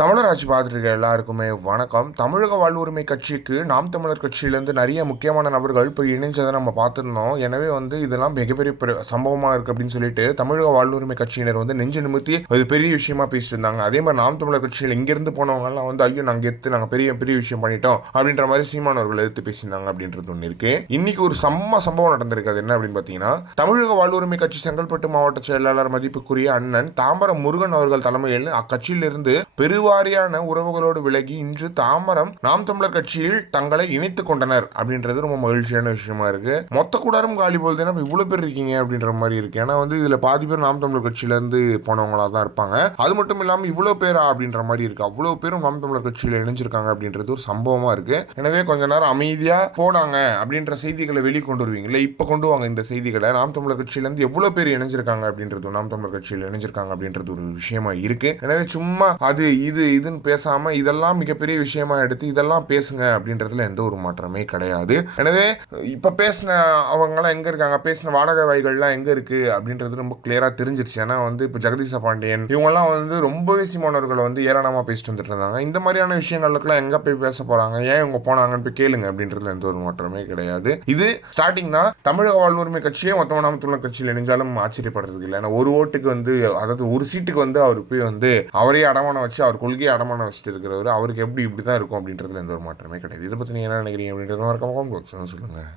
தமிழர் ஆட்சி பார்த்துட்டு இருக்க எல்லாருக்குமே வணக்கம். தமிழக வாழ்வுரிமை கட்சிக்கு நாம் தமிழர் கட்சியிலேருந்து நிறைய முக்கியமான நபர்கள் இப்போ இணைஞ்சதை நம்ம பார்த்துருந்தோம். எனவே இதெல்லாம் மிகப்பெரிய சம்பவமாக இருக்குது அப்படின்னு சொல்லிட்டு தமிழக வாழ்வுரிமை கட்சியினர் நெஞ்சு நிமித்தி அது பெரிய விஷயமா பேசிட்டு இருந்தாங்க. அதே மாதிரி நாம் தமிழர் கட்சியில் இங்கிருந்து போனவங்கலாம் ஐயோ நாங்கள் நாங்கள் பெரிய பெரிய விஷயம் பண்ணிட்டோம் அப்படின்ற மாதிரி சீமானவர்கள் எடுத்து பேசியிருந்தாங்க அப்படின்றது ஒன்று இருக்கு. இன்னைக்கு ஒரு சம்பவம் நடந்திருக்கு. அது என்ன அப்படின்னு பார்த்தீங்கன்னா, தமிழக வாழ்வுரிமை கட்சி செங்கல்பட்டு மாவட்ட செயலாளர் மதிப்புக்குரிய அண்ணன் தாம்பரம் முருகன் அவர்கள் தலைமையில் அக்கட்சியிலிருந்து பெருவாரியான உறவுகளோடு விலகி இன்று தாம்பரம் நாம் தமிழர் கட்சியில் தங்களை இணைத்துக் கொண்டனர் அப்படின்றது ரொம்ப மகிழ்ச்சியான விஷயமா இருக்கு. மொத்த கூடாரம் காலி போல் இவ்வளவு பேர் இருக்கீங்க அப்படின்ற மாதிரி இருக்கு. ஏன்னா இதுல பாதி பேர் நாம் தமிழர் கட்சியில இருந்து போனவங்களா தான் இருப்பாங்க. அது மட்டும் இல்லாம இவ்வளவு பேரா அப்படின்ற மாதிரி இருக்கு. அவ்வளவு பேரும் நாம் தமிழர் கட்சியில இணைஞ்சிருக்காங்க அப்படின்றது ஒரு சம்பவமா இருக்கு. எனவே கொஞ்ச நேரம் அமைதியா போனாங்க அப்படின்ற செய்திகளை வெளிக்கொண்டு வருவீங்களா, இப்ப கொண்டு வாங்க இந்த செய்திகளை. நாம் தமிழர் கட்சியில இருந்து எவ்வளவு பேர் இணைஞ்சிருக்காங்க அப்படின்றது, நாம் தமிழர் கட்சியில் இணைஞ்சிருக்காங்க அப்படின்றது ஒரு விஷயமா இருக்கு. எனவே சும்மா அது இதுன்னு பேசாம இதெல்லாம் மிகப்பெரிய விஷயமா எடுத்து இதெல்லாம் பேசுங்க அப்படின்றதுல எந்த ஒரு மாற்றமே கிடையாது. எனவே இப்ப பேசின அவங்கெல்லாம் எங்க இருக்காங்க, பேசின வாடகை வாய்கள்லாம் எங்க இருக்கு அப்படின்றது ரொம்ப கிளியரா தெரிஞ்சிருச்சு. ஏன்னா இப்ப ஜெகதீச பாண்டியன் இவங்கெல்லாம் ரொம்பவே சீமானவர்களை ஏளனமா பேசிட்டு வந்துட்டு இருந்தாங்க. இந்த மாதிரியான விஷயங்களுக்குலாம் எங்க போய் பேச போறாங்க, ஏன் இவங்க போனாங்கன்னு போய் கேளுங்க அப்படின்றதுல எந்த ஒரு மாற்றமே கிடையாது. இது ஸ்டார்டிங் தான். தமிழக வாழ்வுரிமை கட்சியே மொத்தமாக நாம் தமிழர் கட்சியில் இணைஞ்சாலும் ஆச்சரியப்படுறதுக்கு இல்லை. ஏன்னா ஒரு ஓட்டுக்கு அதாவது ஒரு சீட்டுக்கு அவர் போய் அவரே அடமானம் வச்சு அவர் கொள்கையை அடமானம் வச்சுட்டு இருக்கிறவர், அவருக்கு எப்படி இப்படி தான் இருக்கும் அப்படின்றதுல எந்த ஒரு மாற்றமே கிடையாது. இதை பற்றி நீங்கள் என்ன நினைக்கிறீங்க அப்படின்றத மறக்காம சொல்லுங்கள்.